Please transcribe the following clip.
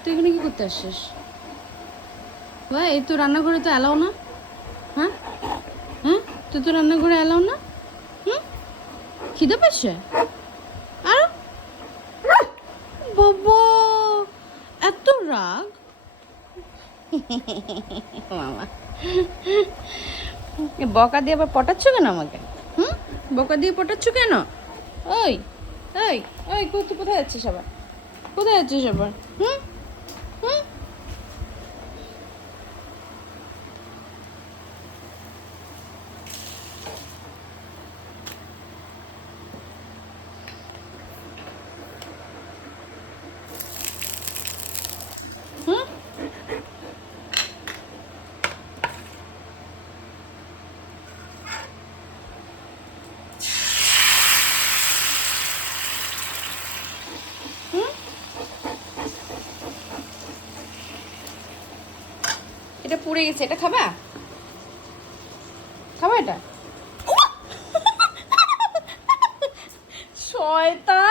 তুই এখানে কি করতে আসছিস? ভাই এই তো রান্নাঘরে তো এলাও না। হ্যাঁ হ্যাঁ, তুই তো রান্নাঘরে এলাও না। হুম, খিদে পাচ্ছে আর বাবা এত রাগ। মামা বকা দিয়ে আবার পটাচ্ছ কেন আমাকে? হুম, বকা দিয়ে পটাচ্ছ কেন? ওই ওই ওই তুই কোথায় যাচ্ছিস আবার? কোথায় যাচ্ছিস আবার? হুম হুম হুম। এটা পুড়ে গেছে, এটা খাবা? খাবা এটা? শয়তান।